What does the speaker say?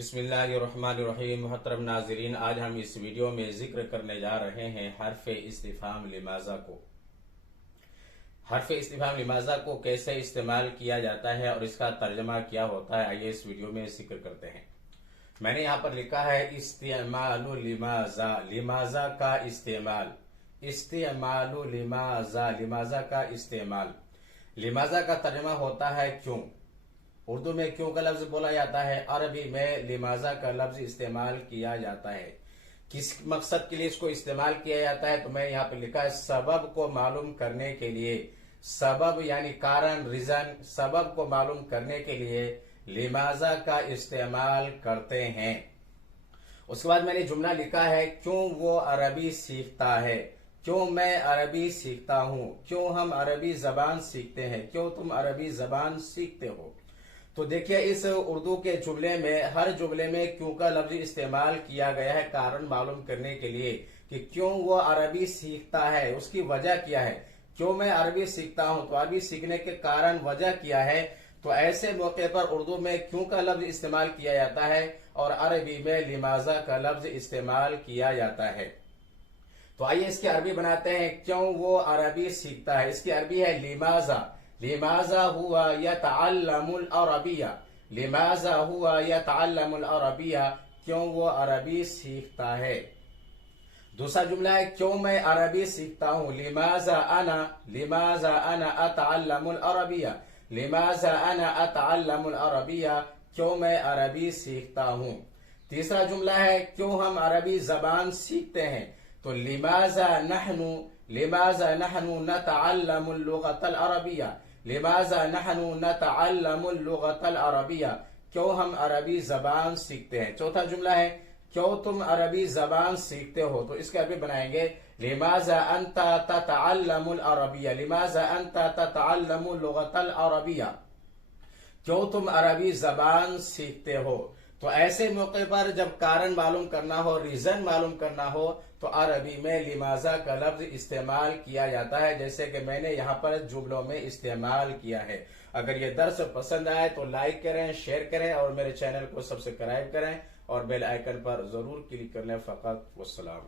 بسم اللہ الرحمن الرحیم۔ محترم ناظرین، آج ہم اس ویڈیو میں ذکر کرنے جا رہے ہیں حرف استفہام لماذا کو۔ حرف استفہام لماذا کو کیسے استعمال کیا جاتا ہے اور اس کا ترجمہ کیا ہوتا ہے، آئیے اس ویڈیو میں ذکر کرتے ہیں۔ میں نے یہاں پر لکھا ہے استعمال لماذا، لماذا کا استعمال، استعمال لماذا، لماذا کا استعمال۔ لماذا کا ترجمہ ہوتا ہے کیوں۔ اردو میں کیوں کا لفظ بولا جاتا ہے، عربی میں لماذا کا لفظ استعمال کیا جاتا ہے۔ کس مقصد کے لیے اس کو استعمال کیا جاتا ہے تو میں یہاں پہ لکھا ہے سبب کو معلوم کرنے کے لیے، سبب یعنی کارن، ریزن، سبب کو معلوم کرنے کے لیے لماذا کا استعمال کرتے ہیں۔ اس کے بعد میں نے جملہ لکھا ہے کیوں وہ عربی سیکھتا ہے، کیوں میں عربی سیکھتا ہوں، کیوں ہم عربی زبان سیکھتے ہیں، کیوں تم عربی زبان سیکھتے ہو۔ تو دیکھیے اس اردو کے جملے میں ہر جملے میں کیوں کا لفظ استعمال کیا گیا ہے کارن معلوم کرنے کے لیے کہ کیوں وہ عربی سیکھتا ہے، اس کی وجہ کیا ہے۔ کیوں میں عربی سیکھتا ہوں تو عربی سیکھنے کے کارن وجہ کیا ہے، تو ایسے موقع پر اردو میں کیوں کا لفظ استعمال کیا جاتا ہے اور عربی میں لماذا کا لفظ استعمال کیا جاتا ہے۔ تو آئیے اس کی عربی بناتے ہیں، کیوں وہ عربی سیکھتا ہے۔ اس کی عربی ہے لماذا، لماذا ہوا یتعلم العربیہ، لماذا ہوا یتعلم العربیہ، کیوں وہ عربی سیکھتا ہے۔ دوسرا جملہ ہے کیوں میں عربی سیکھتا ہوں، لماذا انا اتعلم العربیہ، لماذا انا اتعلم العربیہ، کیوں میں عربی سیکھتا ہوں۔ تیسرا جملہ ہے کیوں ہم عربی زبان سیکھتے ہیں، تو لماذا نحن نتعلم اللغة العربیہ، لماذا نحن نتعلم اللغة العربیہ، کیوں ہم عربی زبان سیکھتے ہیں۔ چوتھا جملہ ہے کیوں تم عربی زبان سیکھتے ہو، تو اس کے عربی بنائیں گے لماذا انت تتعلم العربیہ، لماذا انت تتعلم اللغة العربیہ، کیوں تم عربی زبان سیکھتے ہو۔ تو ایسے موقع پر جب کارن معلوم کرنا ہو، ریزن معلوم کرنا ہو، تو عربی میں لماذا کا لفظ استعمال کیا جاتا ہے، جیسے کہ میں نے یہاں پر جملوں میں استعمال کیا ہے۔ اگر یہ درس پسند آئے تو لائک کریں، شیئر کریں اور میرے چینل کو سبسکرائب کریں اور بیل آئیکن پر ضرور کلک کر لیں۔ فقط والسلام۔